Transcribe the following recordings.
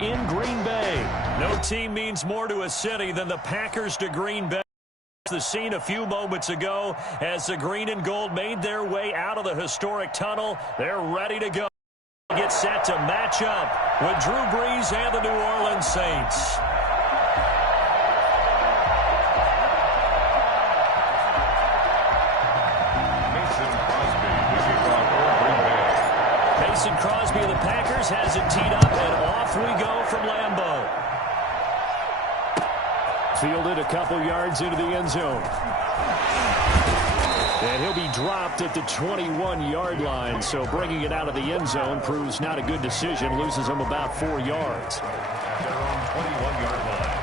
In Green Bay. No team means more to a city than the Packers to Green Bay. The scene a few moments ago as the green and gold made their way out of the historic tunnel. They're ready to go. Get set to match up with Drew Brees and the New Orleans Saints. Mason Crosby of the Packers has it teed up, and off we go from Lambeau. Fielded a couple yards into the end zone. And he'll be dropped at the 21-yard line, so bringing it out of the end zone proves not a good decision. Loses him about 4 yards. They're on 21-yard line.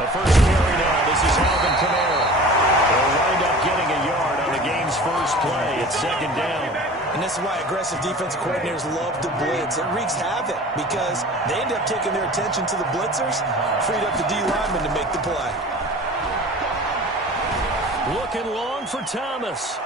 The first carry now. This is Alvin Kamara. They'll wind up getting a yard on the game's first play. It's second down. And this is why aggressive defensive coordinators love to blitz. It wreaks havoc because they end up taking their attention to the blitzers, freed up the D lineman to make the play. Looking long for Thomas.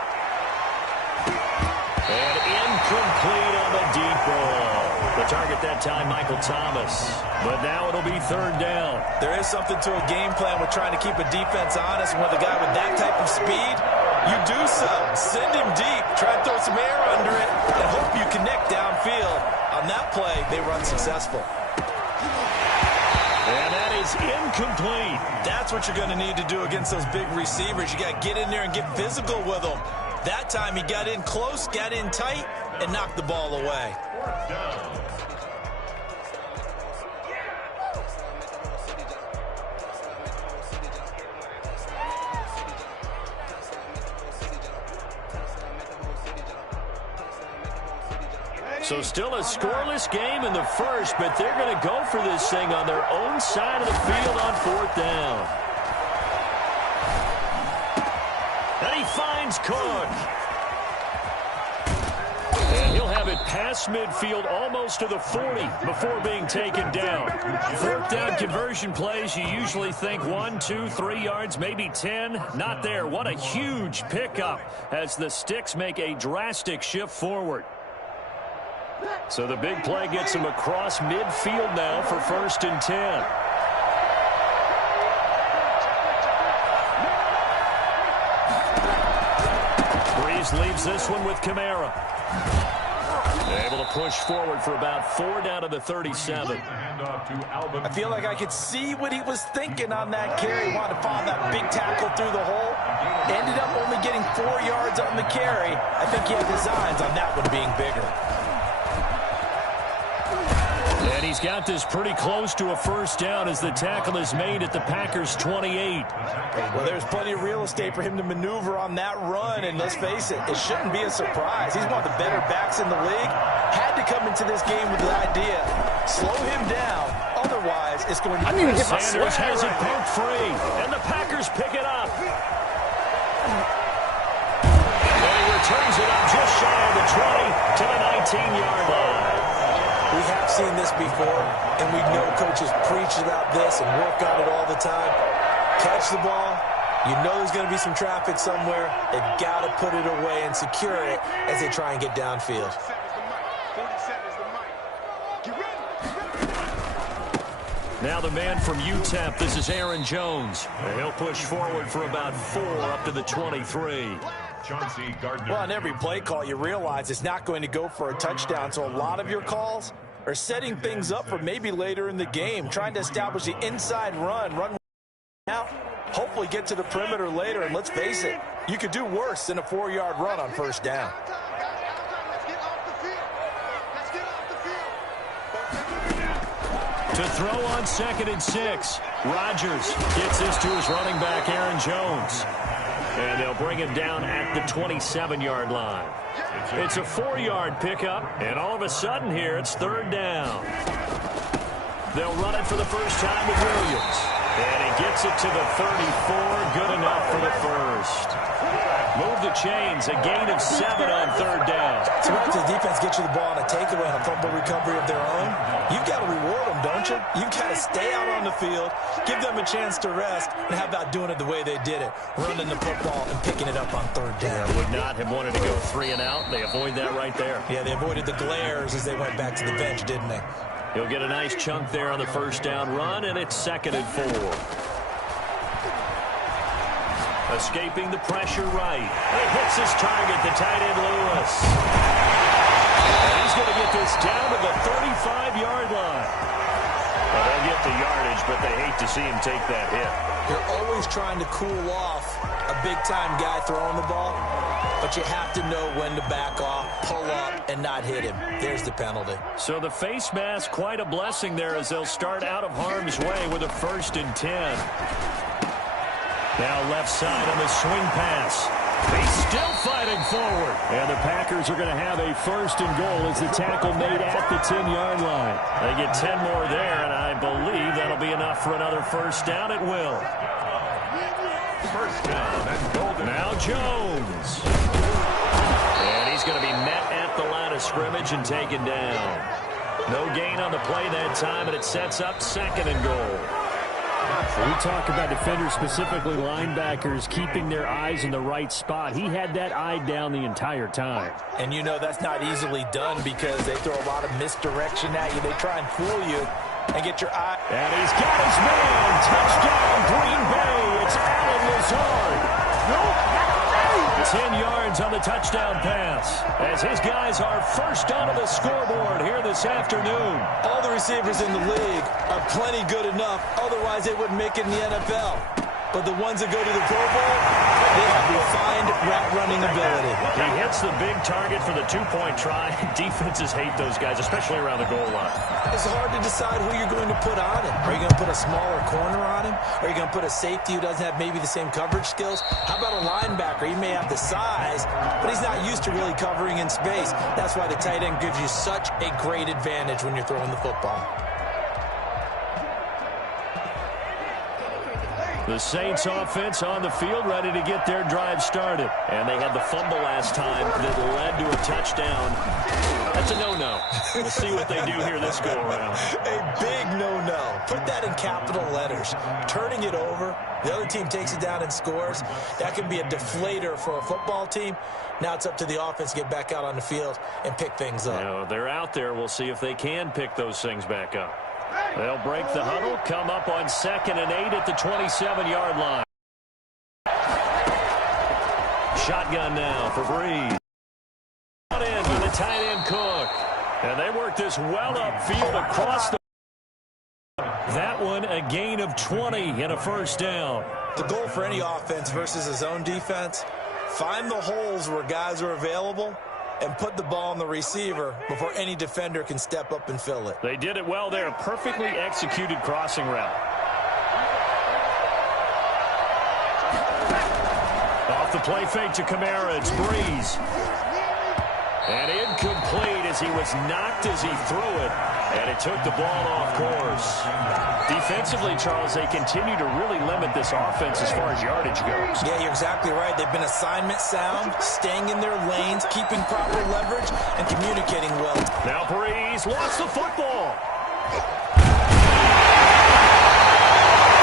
And incomplete on the deep ball. The target that time, Michael Thomas. But now it'll be third down. There is something to a game plan with trying to keep a defense honest. And with a guy with that type of speed, you do so. Send him deep. Try and throw some air under it and hope you connect downfield. On that play, they run successful. And that is incomplete. That's what you're going to need to do against those big receivers. You got to get in there and get physical with them. That time he got in close, got in tight, and knocked the ball away. So still a scoreless game in the first, but they're going to go for this thing on their own side of the field on fourth down. And he finds Cook. And he'll have it past midfield almost to the 40 before being taken down. Fourth down conversion plays, you usually think 1, 2, 3 yards, maybe 10. Not there. What a huge pickup as the sticks make a drastic shift forward. So the big play gets him across midfield now for 1st and 10. Brees leaves this one with Kamara. Able to push forward for about 4 down to the 37. I feel like I could see what he was thinking on that carry. Wanted to follow that big tackle through the hole. Ended up only getting 4 yards on the carry. I think he had designs on that one being bigger. And he's got this pretty close to a first down as the tackle is made at the Packers' 28. Well, there's plenty of real estate for him to maneuver on that run, and let's face it, it shouldn't be a surprise. He's one of the better backs in the league. Had to come into this game with the idea, slow him down, otherwise it's going to be... Sanders has it poked free, and the Packers pick it up. And he returns it up just shy of the 20 to the 19-yard line. We have seen this before, and we know coaches preach about this and work on it all the time. Catch the ball. You know there's going to be some traffic somewhere. They've got to put it away and secure it as they try and get downfield. Now the man from UTEP, this is Aaron Jones. And he'll push forward for about 4 up to the 23. Well, on every play call, you realize it's not going to go for a touchdown, so a lot of your calls are setting things up for maybe later in the game, trying to establish the inside run now, hopefully get to the perimeter later, and let's face it, you could do worse than a 4-yard run on first down. To throw on 2nd and 6, Rodgers gets this to his running back, Aaron Jones. And they'll bring him down at the 27-yard line. It's a 4-yard pickup, and all of a sudden here, it's 3rd down. They'll run it for the first time with Williams. And he gets it to the 34, good enough for the first. Move the chains, a gain of 7 on 3rd down. So after the defense gets you the ball on a takeaway on a fumble recovery of their own, You've got to reward them, don't you? You've got to stay out on the field, give them a chance to rest, and how about doing it the way they did it, running the football and picking it up on third down. Yeah, would not have wanted to go 3 and out. They avoid that right there. Yeah, they avoided the glares as they went back to the bench, didn't they? He'll get a nice chunk there on the first down run, and it's 2nd and 4. Escaping the pressure right. He hits his target, the tight end Lewis. And he's going to get this down to the 35-yard line. Well, they'll get the yardage, but they hate to see him take that hit. You're always trying to cool off a big-time guy throwing the ball, but you have to know when to back off, pull up, and not hit him. There's the penalty. So the face mask, quite a blessing there as they'll start out of harm's way with a 1st and 10. Now left side on the swing pass. He's still fighting forward. And the Packers are going to have a 1st and goal as the tackle made at the 10-yard line. They get 10 more there, and I believe that'll be enough for another 1st down at will. 1st down and golden. Now Jones. And he's going to be met at the line of scrimmage and taken down. No gain on the play that time, and it sets up 2nd and goal. We talk about defenders, specifically linebackers, keeping their eyes in the right spot. He had that eye down the entire time. And you know that's not easily done because they throw a lot of misdirection at you. They try and fool you and get your eye. And he's got his man. Touchdown, Green Bay. It's Allen Lazard. 10 yards on the touchdown pass as his guys are first onto the scoreboard here this afternoon. All the receivers in the league are plenty good enough. Otherwise, they wouldn't make it in the NFL. But the ones that go to the Pro Bowl, they have refined route running ability. He hits the big target for the 2-point try. Defenses hate those guys, especially around the goal line. It's hard to decide who you're going to put on him. Are you going to put a smaller corner on him? Are you going to put a safety who doesn't have maybe the same coverage skills? How about a linebacker? He may have the size, but he's not used to really covering in space. That's why the tight end gives you such a great advantage when you're throwing the football. The Saints offense on the field, ready to get their drive started. And they had the fumble last time that led to a touchdown. That's a no-no. We'll see what they do here this go-around. A big no-no. Put that in capital letters. Turning it over, the other team takes it down and scores. That can be a deflator for a football team. Now it's up to the offense to get back out on the field and pick things up. You know, they're out there. We'll see if they can pick those things back up. They'll break the huddle, come up on 2nd and 8 at the 27-yard line. Shotgun now for Breeze. Out in for the tight end Cook. And they work this well upfield across the... That one, a gain of 20 and a 1st down. The goal for any offense versus his own defense, find the holes where guys are available and put the ball on the receiver before any defender can step up and fill it. They did it well there. Perfectly executed crossing route. Off the play fake to Kamara. It's Breeze. And incomplete as he was knocked as he threw it. And it took the ball off course. Defensively, Charles, they continue to really limit this offense as far as yardage goes. Yeah, you're exactly right. They've been assignment sound, staying in their lanes, keeping proper leverage, and communicating well. Now Breeze lost the football.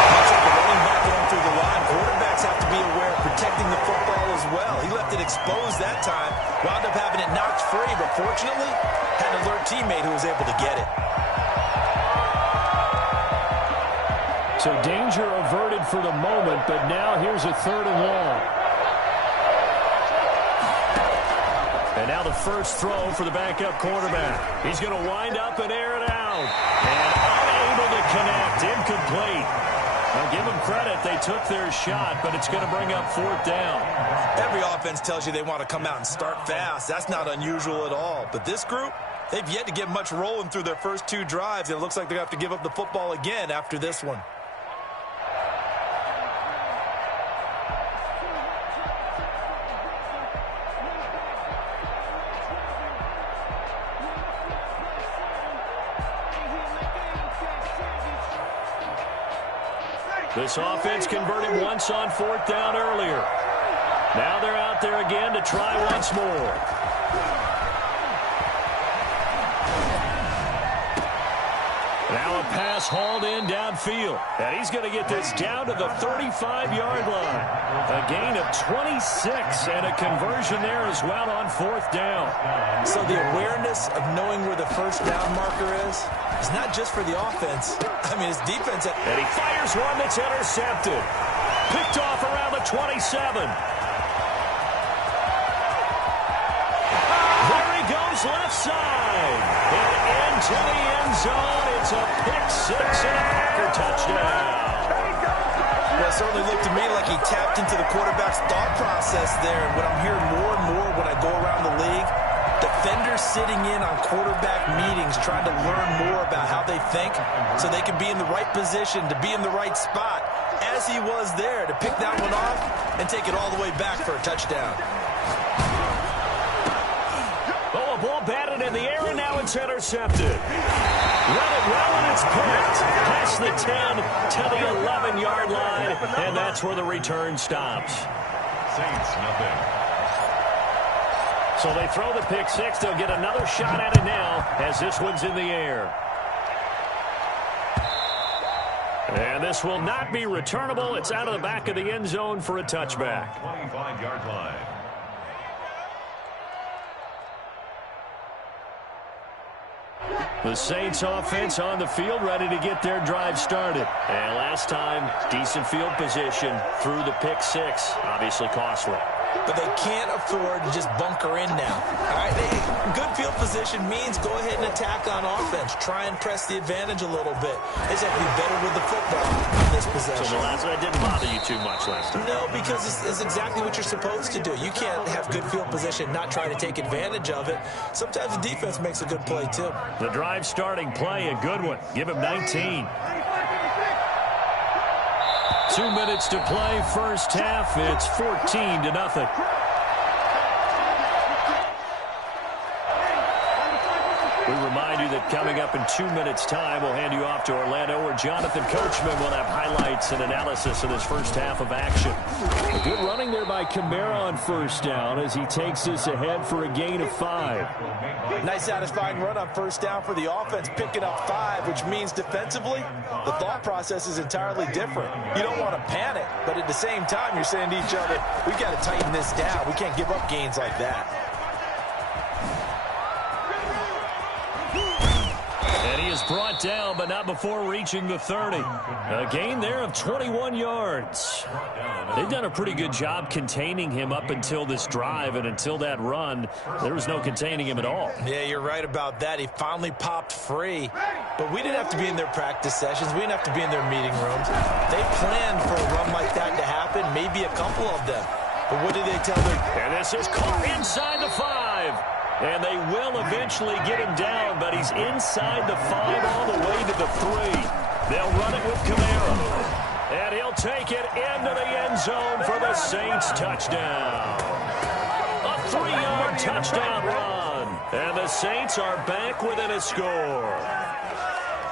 Much like the running back going through the line, quarterbacks have to be aware of protecting the football as well. He left it exposed that time, wound up having it knocked free, but fortunately, had an alert teammate who was able to get it. So danger averted for the moment, but now here's a 3rd and long. And now the first throw for the backup quarterback. He's going to wind up and air it out. And unable to connect. Incomplete. Now give them credit. They took their shot, but it's going to bring up 4th down. Every offense tells you they want to come out and start fast. That's not unusual at all. But this group, they've yet to get much rolling through their first 2 drives. And it looks like they're going to have to give up the football again after this one. This offense converted once on 4th down earlier. Now they're out there again to try once more. Now a pass hauled in downfield. And he's going to get this down to the 35-yard line. A gain of 26 and a conversion there as well on 4th down. So the awareness of knowing where the first down marker is not just for the offense. I mean, it's defense. And he fires one that's intercepted. Picked off around the 27. There he goes left side. And into the end zone. It's a pick six and a Packer touchdown. Well, it certainly looked to me like he tapped into the quarterback's thought process there. And what I'm hearing more and more when I go around the league, defenders sitting in on quarterback meetings trying to learn more about how they think so they can be in the right position to be in the right spot, as he was there, to pick that one off and take it all the way back for a touchdown. Oh, a ball batted in the air, and now it's intercepted. Run it well, and it's picked. Past the 10 to the 11-yard line, and that's where the return stops. Saints, nothing. So they throw the pick six. They'll get another shot at it now as this one's in the air. And this will not be returnable. It's out of the back of the end zone for a touchback. 25-yard line. The Saints offense on the field, ready to get their drive started. And last time, decent field position through the pick six. Obviously costly. But they can't afford to just bunker in now. All right, good field position means go ahead and attack on offense. Try and press the advantage a little bit. They just have to be better with the football in this possession. So the last one didn't bother you too much last time? No, because it's exactly what you're supposed to do. You can't have good field position, not try to take advantage of it. Sometimes the defense makes a good play, too. The drive starting play, a good one. Give him 19. 2 minutes to play, first half. It's 14-0. We remind you that coming up in 2 minutes' time, we'll hand you off to Orlando, where Jonathan Coachman will have highlights and analysis of this first half of action. A good running there by Kamara on first down as he takes this ahead for a gain of 5. Nice satisfying run on first down for the offense, picking up 5, which means defensively, the thought process is entirely different. You don't want to panic, but at the same time, you're saying to each other, we got to tighten this down. We can't give up gains like that. And he is brought down, but not before reaching the 30. A gain there of 21 yards. They've done a pretty good job containing him up until this drive, and until that run, there was no containing him at all. Yeah, you're right about that. He finally popped free, but we didn't have to be in their practice sessions. We didn't have to be in their meeting rooms. They planned for a run like that to happen, maybe a couple of them. But what did they tell them? And this is caught inside the 5. And they will eventually get him down, but he's inside the 5 all the way to the 3. They'll run it with Kamara. And he'll take it into the end zone for the Saints touchdown. A 3-yard touchdown run. And the Saints are back within a score.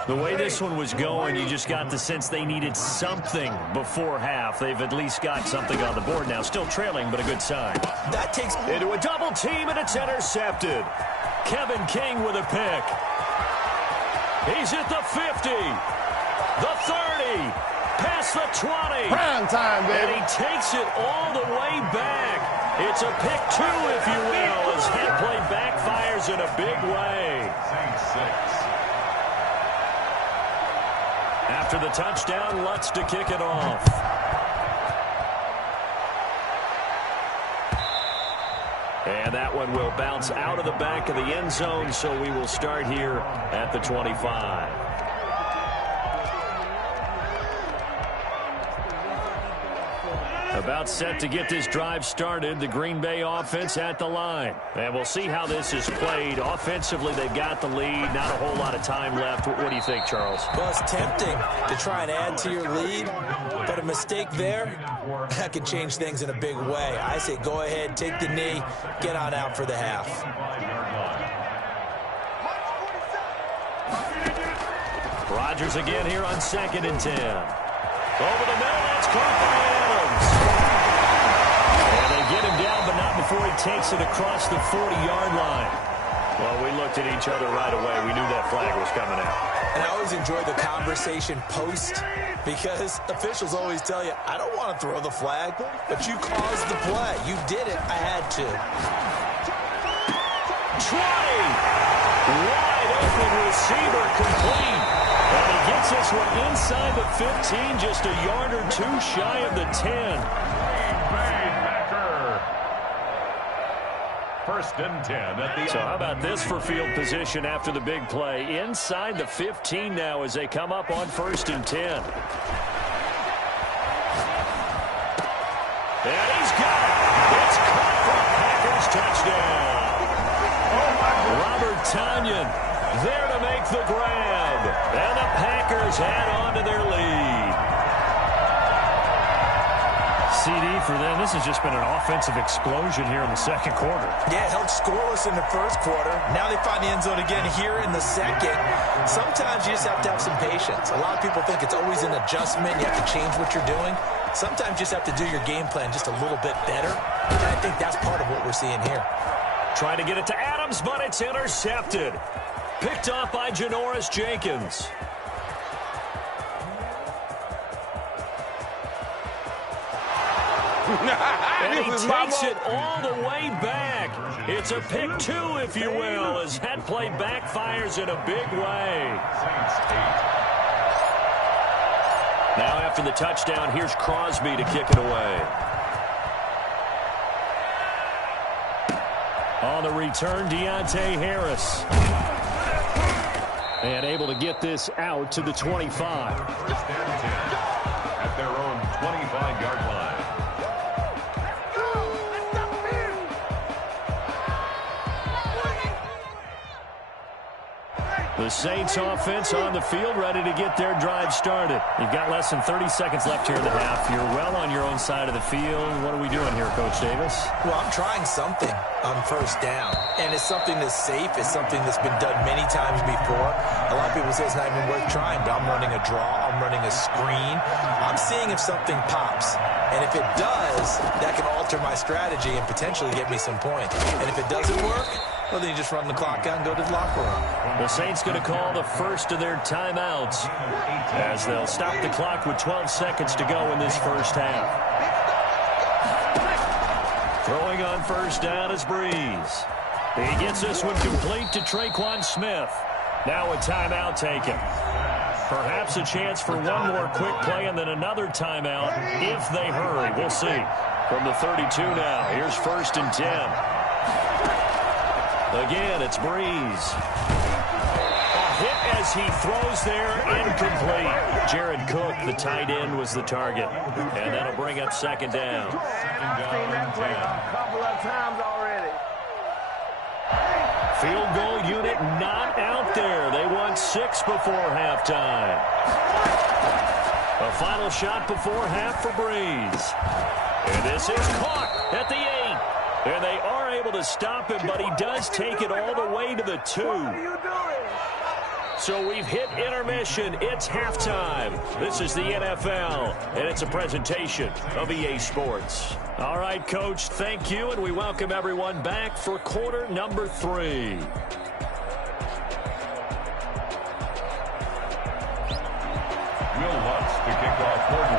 The way this one was going, you just got the sense they needed something before half. They've at least got something on the board now. Still trailing, but a good sign. That takes into a double team, and it's intercepted. Kevin King with a pick. He's at the 50, the 30, past the 20. Prime time, baby. And he takes it all the way back. It's a pick 2, if you will, as head play backfires in a big way. After the touchdown, Lutz to kick it off. And that one will bounce out of the back of the end zone, so we will start here at the 25. About set to get this drive started. The Green Bay offense at the line. And we'll see how this is played. Offensively, they've got the lead. Not a whole lot of time left. What do you think, Charles? Well, it's tempting to try and add to your lead, but a mistake there, that could change things in a big way. I say go ahead, take the knee, get on out for the half. Rodgers again here on 2nd and 10. Over the middle, that's caught by Adams. And they get him down, but not before he takes it across the 40-yard line. Well, we looked at each other right away. We knew that flag was coming out. And I always enjoy the conversation post because officials always tell you, I don't want to throw the flag, but you caused the play. You did it. I had to. Trey! Wide open receiver complete. And he gets this one inside the 15, just a yard or two shy of the 10. First and 10 at the So how about this for field position after the big play? Inside the 15 now as they come up on 1st and 10. And he's got it. It's caught for a Packers touchdown. Robert Tonyan there to make the grab. And the Packers add on to their lead. CD for them. This has just been an offensive explosion here in the second quarter. Yeah, held scoreless in the first quarter. Now they find the end zone again here in the second. Sometimes you just have to have some patience. A lot of people think it's always an adjustment. You have to change what you're doing. Sometimes you just have to do your game plan just a little bit better. And I think that's part of what we're seeing here. Trying to get it to Adams, but it's intercepted. Picked off by Janoris Jenkins. And he takes it all the way back. It's a pick two, if you will, as that play backfires in a big way. Now after the touchdown, here's Crosby to kick it away. On the return, Deontay Harris. And able to get this out to the 25. At their own 25-yard line. The Saints offense on the field, ready to get their drive started. You've got less than 30 seconds left here in the half. You're well on your own side of the field. What are we doing here, Coach Davis? Well, I'm trying something on first down, and it's something that's safe. It's something that's been done many times before. A lot of people say it's not even worth trying, but I'm running a draw. I'm running a screen. I'm seeing if something pops, and if it does, that can alter my strategy and potentially get me some points. And if it doesn't work, well, then you just run the clock out and go to the locker room. The Saints going to call the first of their timeouts as they'll stop the clock with 12 seconds to go in this first half. Throwing on first down is Breeze. He gets this one complete to Traquan Smith. Now a timeout taken. Perhaps a chance for one more quick play and then another timeout if they hurry. We'll see. From the 32 now, here's 1st and 10. Again, it's Breeze. A hit as he throws there, incomplete. Jared Cook, the tight end, was the target. And that'll bring up 2nd down. Field goal unit not out there. They want 6 before halftime. A final shot before half for Breeze. And this is caught at the 8. And they are able to stop him, but he does take it all the way to the 2. So we've hit intermission. It's halftime. This is the NFL, and it's a presentation of EA Sports. All right, Coach, thank you, and we welcome everyone back for quarter number 3. Will Lutz to kick off quarter 1.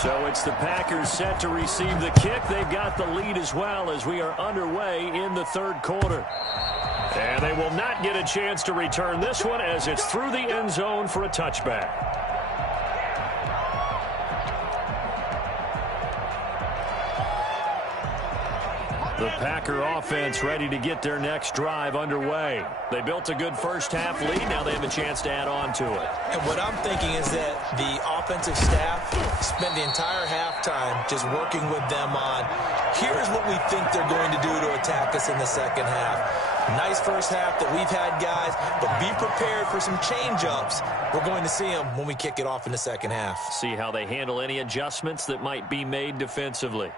So it's the Packers set to receive the kick. They've got the lead as well as we are underway in the 3rd quarter. And they will not get a chance to return this one as it's through the end zone for a touchback. The Packer offense ready to get their next drive underway. They built a good first half lead. Now they have a chance to add on to it. And what I'm thinking is that the offensive staff spent the entire halftime just working with them on, here's what we think they're going to do to attack us in the second half. Nice first half that we've had, guys, but be prepared for some change-ups. We're going to see them when we kick it off in the second half. See how they handle any adjustments that might be made defensively.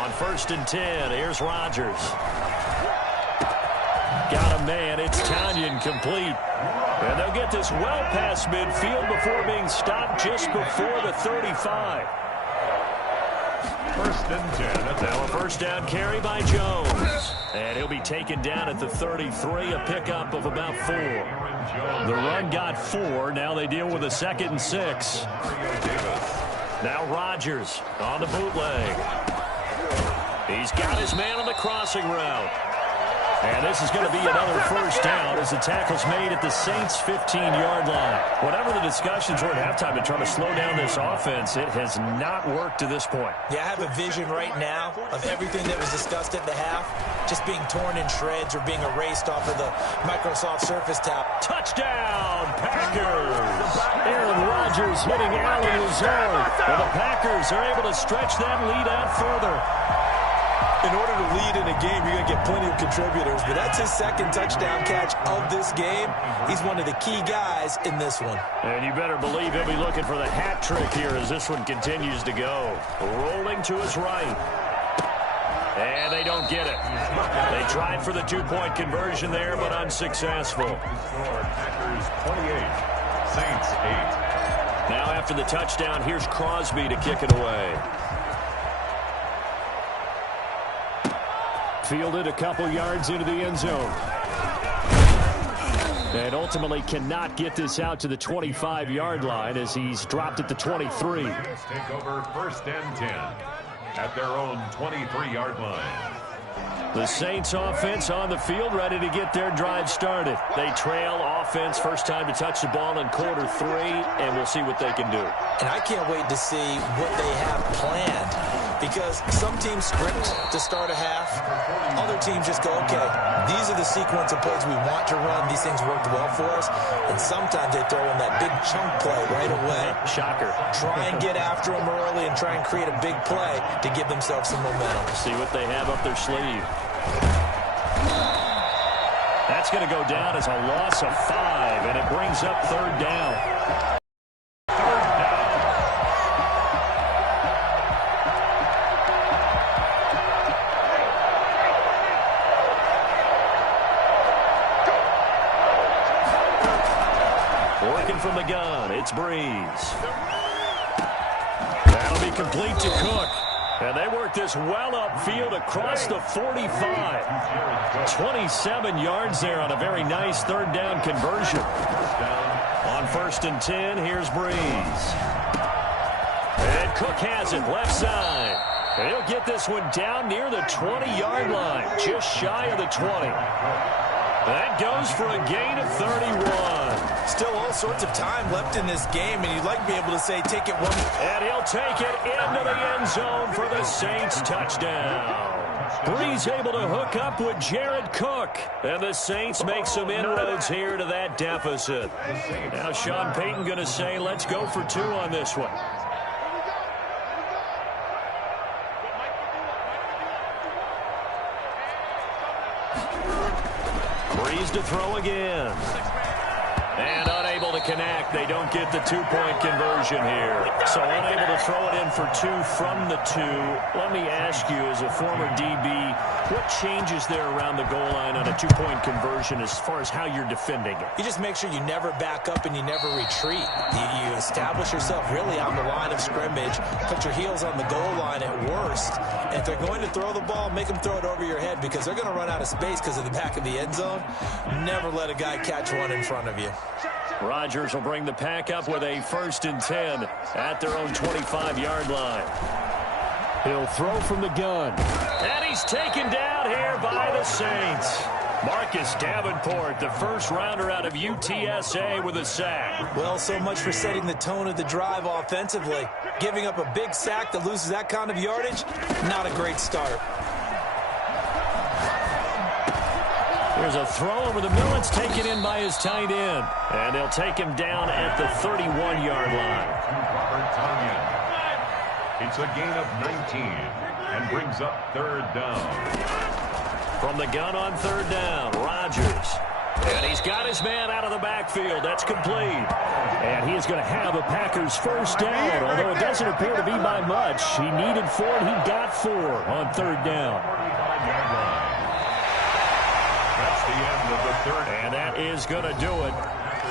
On 1st and 10, here's Rodgers. Got a man. It's Tanyan complete. And they'll get this well past midfield before being stopped just before the 35. 1st and 10. Now a first down carry by Jones. And he'll be taken down at the 33, a pickup of about 4. The run got 4. Now they deal with a 2nd and 6. Now Rodgers on the bootleg. He's got his man on the crossing route. And this is going to be another first down as the tackle's made at the Saints' 15-yard line. Whatever the discussions were at halftime in trying to slow down this offense, it has not worked to this point. Yeah, I have a vision right now of everything that was discussed at the half just being torn in shreds or being erased off of the Microsoft Surface tab. Touchdown, Packers! Aaron Rodgers hitting Allen Lazard. And the Packers are able to stretch that lead out further. In order to lead in a game, you're going to get plenty of contributors, but that's his 2nd touchdown catch of this game. He's one of the key guys in this one. And you better believe he'll be looking for the hat trick here as this one continues to go. Rolling to his right. And they don't get it. They tried for the 2-point conversion there, but unsuccessful. Packers 28, Saints 8. Now after the touchdown, here's Crosby to kick it away. Fielded a couple yards into the end zone. And ultimately cannot get this out to the 25-yard line as he's dropped at the 23. Take over 1st and 10 at their own 23-yard line. The Saints offense on the field ready to get their drive started. They trail offense first time to touch the ball in quarter 3, and we'll see what they can do. And I can't wait to see what they have planned because some teams script to start a half. Other teams just go, okay, these are the sequence of plays we want to run. These things worked well for us. And sometimes they throw in that big chunk play right away. Shocker. Try and get after them early and try and create a big play to give themselves some momentum. See what they have up their sleeve. That's going to go down as a loss of 5, and it brings up 3rd down. Working from the gun, it's Breeze. That'll be complete to Cook. And they work this well upfield across the 45. 27 yards there on a very nice 3rd down conversion. On 1st and 10, here's Breeze. And Cook has it left side. And he'll get this one down near the 20-yard line, just shy of the 20. That goes for a gain of 31. Still all sorts of time left in this game, and you'd like to be able to say, take it one. And he'll take it into the end zone for the Saints touchdown. Breeze able to hook up with Jared Cook. And the Saints make some inroads here to that deficit. Now Sean Payton going to say, let's go for 2 on this one. Breeze to throw again. And unable to connect. They don't get the 2-point conversion here. So unable to throw it in for 2 from the 2. Let me ask you, as a former DB, what changes there around the goal line on a 2-point conversion as far as how you're defending it? You just make sure you never back up and you never retreat. You establish yourself really on the line of scrimmage, put your heels on the goal line at worst. And if they're going to throw the ball, make them throw it over your head because they're going to run out of space because of the back of the end zone. Never let a guy catch one in front of you. Rodgers will bring the pack up with a 1st and 10 at their own 25-yard line. He'll throw from the gun. And he's taken down here by the Saints. Marcus Davenport, the first rounder out of UTSA with a sack. Well, so much for setting the tone of the drive offensively. Giving up a big sack that loses that kind of yardage, not a great start. There's a throw over the middle. It's taken in by his tight end. And they'll take him down at the 31-yard line. It's a gain of 19 and brings up 3rd down. From the gun on 3rd down, Rodgers. And he's got his man out of the backfield. That's complete. And he is going to have a Packers first down, although it doesn't appear to be by much. He needed 4, and he got 4 on third down. That's the end of the third. And that is going to do it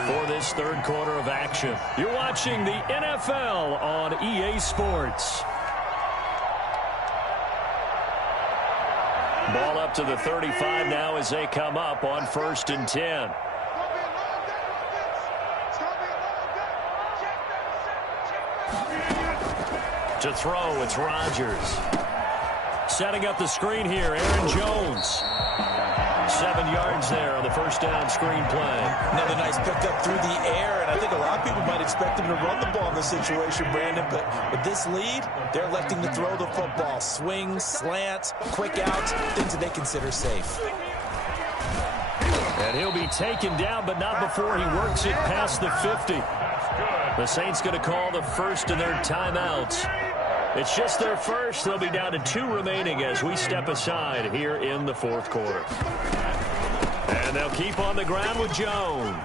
for this third quarter of action. You're watching the NFL on EA Sports. Ball up to the 35 now as they come up on 1st and 10. To throw, it's Rodgers. Setting up the screen here, Aaron Jones. 7 yards there on the first down screen play. Another nice pickup through the air, and I think a lot of people might expect him to run the ball in this situation, Brandon, but with this lead, they're electing to throw the football. Swings, slants, quick outs, things that they consider safe. And he'll be taken down, but not before he works it past the 50. The Saints going to call the first of their timeouts. It's just their first. They'll be down to 2 remaining as we step aside here in the fourth quarter. And they'll keep on the ground with Jones.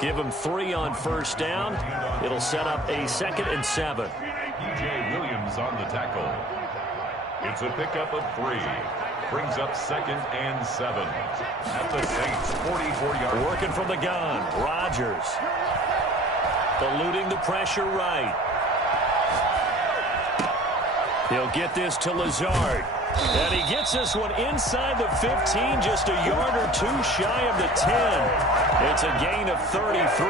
Give him 3 on first down. It'll set up a 2nd and 7. DJ Williams on the tackle. It's a pickup of 3. Brings up 2nd and 7. At the Saints 44-yard. Working from the gun. Rodgers. Eluding the pressure right. He'll get this to Lazard. And he gets this one inside the 15, just a yard or 2 shy of the 10. It's a gain of 33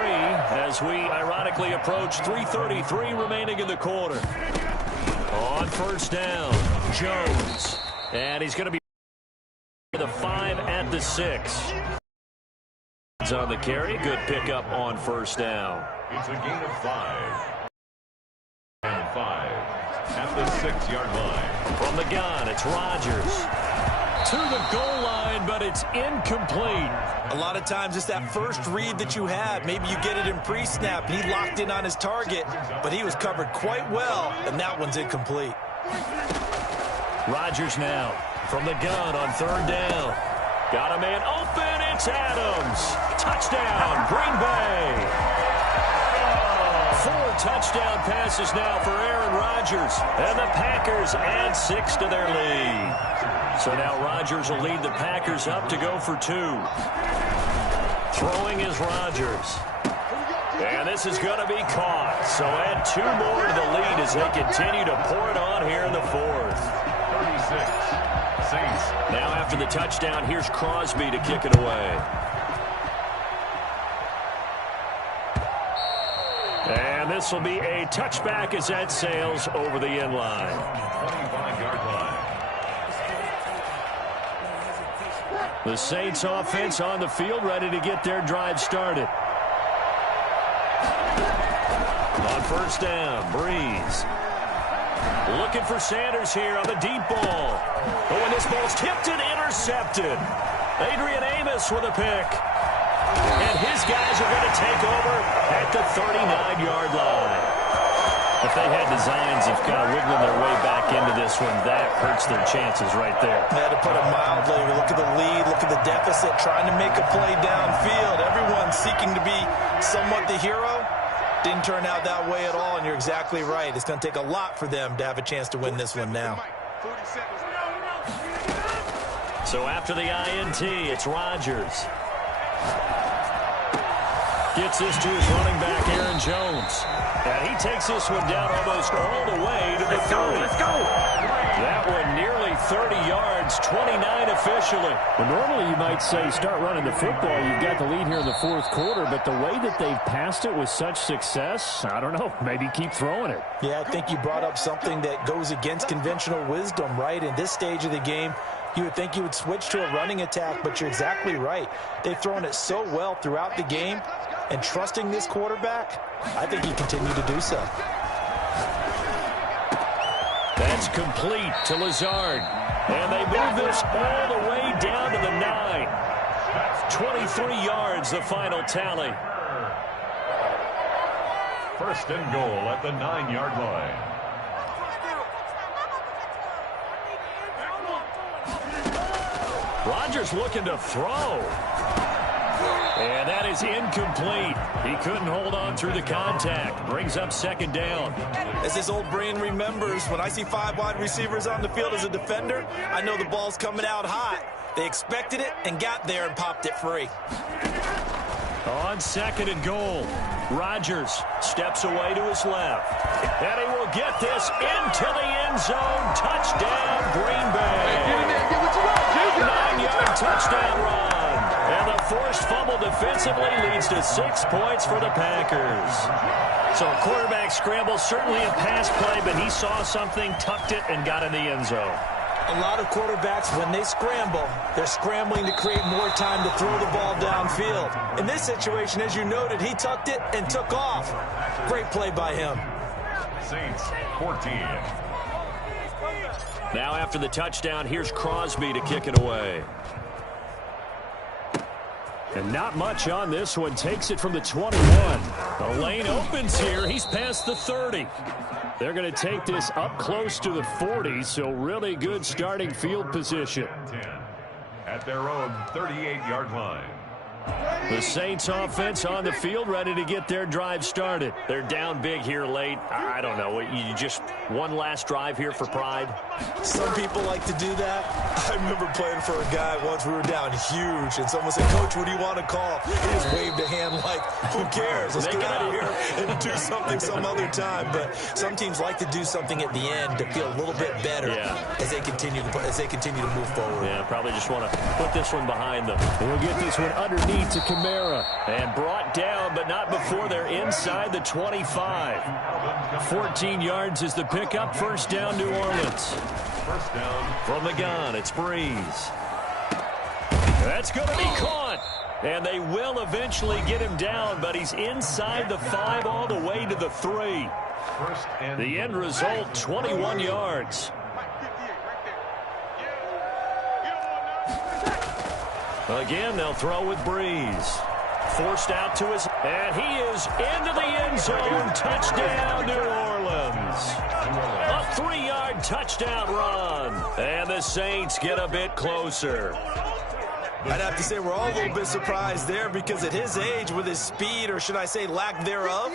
as we ironically approach 3:33 remaining in the quarter. On first down, Jones. And he's going to be the 5 at the 6. On the carry, good pickup on first down. It's a gain of 5. And 5 at the 6-yard line. From the gun, it's Rodgers. To the goal line, but it's incomplete. A lot of times it's that first read that you have. Maybe you get it in pre-snap. He locked in on his target, but he was covered quite well, and that one's incomplete. Rodgers now from the gun on third down. Got a man open. It's Adams. Touchdown, Green Bay. 4 touchdown passes now for Aaron Rodgers. And the Packers add 6 to their lead. So now Rodgers will lead the Packers up to go for 2. Throwing is Rodgers. And this is going to be caught. So add 2 more to the lead as they continue to pour it on here in the fourth. 36. Saints. Now after the touchdown, here's Crosby to kick it away. And this will be a touchback as that sails over the end line. 25-yard line. The Saints offense on the field ready to get their drive started. On first down, Breeze. Looking for Sanders here on the deep ball. Oh, and this ball's tipped and intercepted. Adrian Amos with a pick. And his guys are going to take over at the 39-yard line. If they had designs of kind of wiggling their way back into this one, that hurts their chances right there. Yeah, to put it mildly, look at the lead, look at the deficit, trying to make a play downfield. Everyone seeking to be somewhat the hero. Didn't turn out that way at all, and you're exactly right. It's going to take a lot for them to have a chance to win this one now. So after the INT, it's Rodgers. Gets this to his running back, Aaron Jones. And he takes this one down almost all the way to the 30. Let's go. That one nearly 30 yards, 29 officially. Well, normally you might say start running the football. You've got the lead here in the fourth quarter, but the way that they've passed it with such success, I don't know, maybe keep throwing it. Yeah, I think you brought up something that goes against conventional wisdom, right? In this stage of the game, you would think you would switch to a running attack, but you're exactly right. They've thrown it so well throughout the game, and trusting this quarterback, I think he continued to do so. That's complete to Lazard. And they move this all the way down to the 9. 23 yards, the final tally. First and goal at the 9-yard line. Rodgers looking to throw. And that is incomplete. He couldn't hold on through the contact. Brings up second down. As his old brain remembers, when I see 5 wide receivers on the field as a defender, I know the ball's coming out hot. They expected it and got there and popped it free. On second and goal, Rodgers steps away to his left. And he will get this into the end zone. Touchdown, Green Bay. 9-yard touchdown run. And the forced fumble defensively leads to 6 points for the Packers. So a quarterback scramble, certainly a pass play, but he saw something, tucked it, and got in the end zone. A lot of quarterbacks, when they scramble, they're scrambling to create more time to throw the ball downfield. In this situation, as you noted, he tucked it and took off. Great play by him. Saints 14. Now after the touchdown, here's Crosby to kick it away. And not much on this one. Takes it from the 21. The lane opens here. He's past the 30. They're going to take this up close to the 40, so really good starting field position. 10 at their own 38-yard line. The Saints offense on the field, ready to get their drive started. They're down big here late. I don't know. You just one last drive here for pride? Some people like to do that. I remember playing for a guy once. We were down huge, and someone said, "Coach, what do you want to call?" He just waved a hand like, who cares? Let's get out of here and do something some other time. But some teams like to do something at the end to feel a little bit better as they continue to move forward. Yeah, probably just want to put this one behind them. We'll get this one underneath to Kamara. And brought down, but not before they're inside the 25. 14 yards is the pickup. First down, New Orleans. First down. From the gun, it's Breeze. That's going to be caught. And they will eventually get him down, but he's inside the 5 all the way to the 3. The end result, 21 yards. Again, they'll throw with Breeze. Forced out to his, and he is into the end zone. Touchdown, New Orleans. A 3-yard touchdown run. And the Saints get a bit closer. I'd have to say we're all a little bit surprised there because at his age, with his speed, or should I say lack thereof,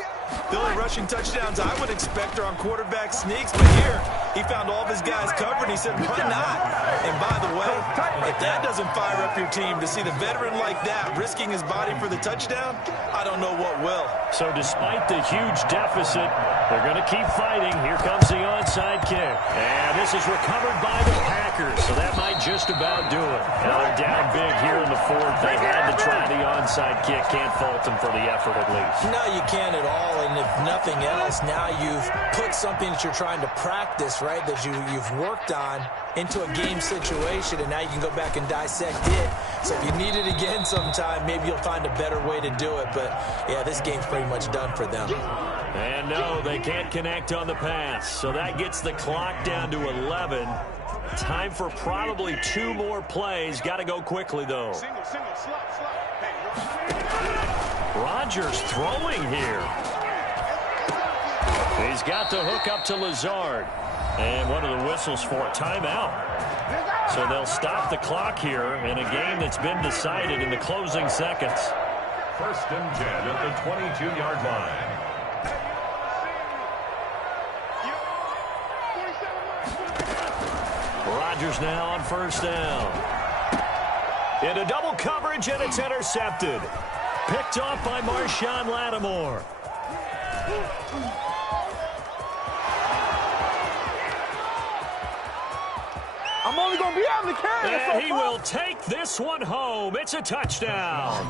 the only rushing touchdowns I would expect are on quarterback sneaks. But here, he found all of his guys covered. He said, why not? And by the way, if that doesn't fire up your team to see the veteran like that risking his body for the touchdown, I don't know what will. So despite the huge deficit, they're going to keep fighting. Here comes the onside kick. And this is recovered by the Packers, so that might just about do it. Now they're down big here in the 4th. They had to try the onside kick. Can't fault them for the effort at least. No, you can't at all. And if nothing else, now you've put something that you're trying to practice, right, that you've worked on into a game situation, and now you can go back and dissect it. So if you need it again sometime, maybe you'll find a better way to do it. But, yeah, this game's pretty much done for them. And no, they can't connect on the pass. So that gets the clock down to 11. Time for probably 2 more plays. Got to go quickly, though. Rodgers throwing here. He's got the hook up to Lazard. And one of the whistles for a timeout. So they'll stop the clock here in a game that's been decided in the closing seconds. First and 10 at the 22-yard line. Rodgers now on first down. Into double coverage, and it's intercepted. Picked off by Marshawn Lattimore. I'm only going to be able to carry it. And he will take this one home. It's a touchdown.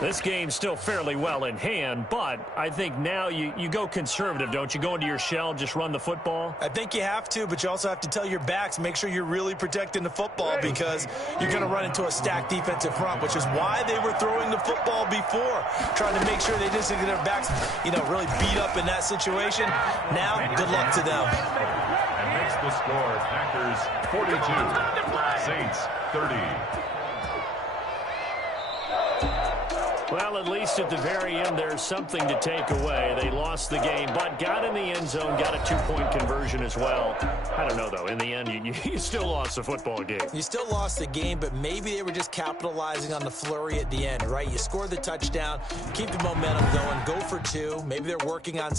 This game's still fairly well in hand, but I think now you go conservative, don't you? Go into your shell, just run the football? I think you have to, but you also have to tell your backs, make sure you're really protecting the football because you're going to run into a stacked defensive front, which is why they were throwing the football before, trying to make sure they didn't get their backs, really beat up in that situation. Now, good luck to them. And makes the score Packers 42, Saints 30. Well, at least at the very end, there's something to take away. They lost the game, but got in the end zone, got a 2-point conversion as well. I don't know, though. In the end, you still lost the football game. You still lost the game, but maybe they were just capitalizing on the flurry at the end, right? You score the touchdown, keep the momentum going, go for 2. Maybe they're working on something.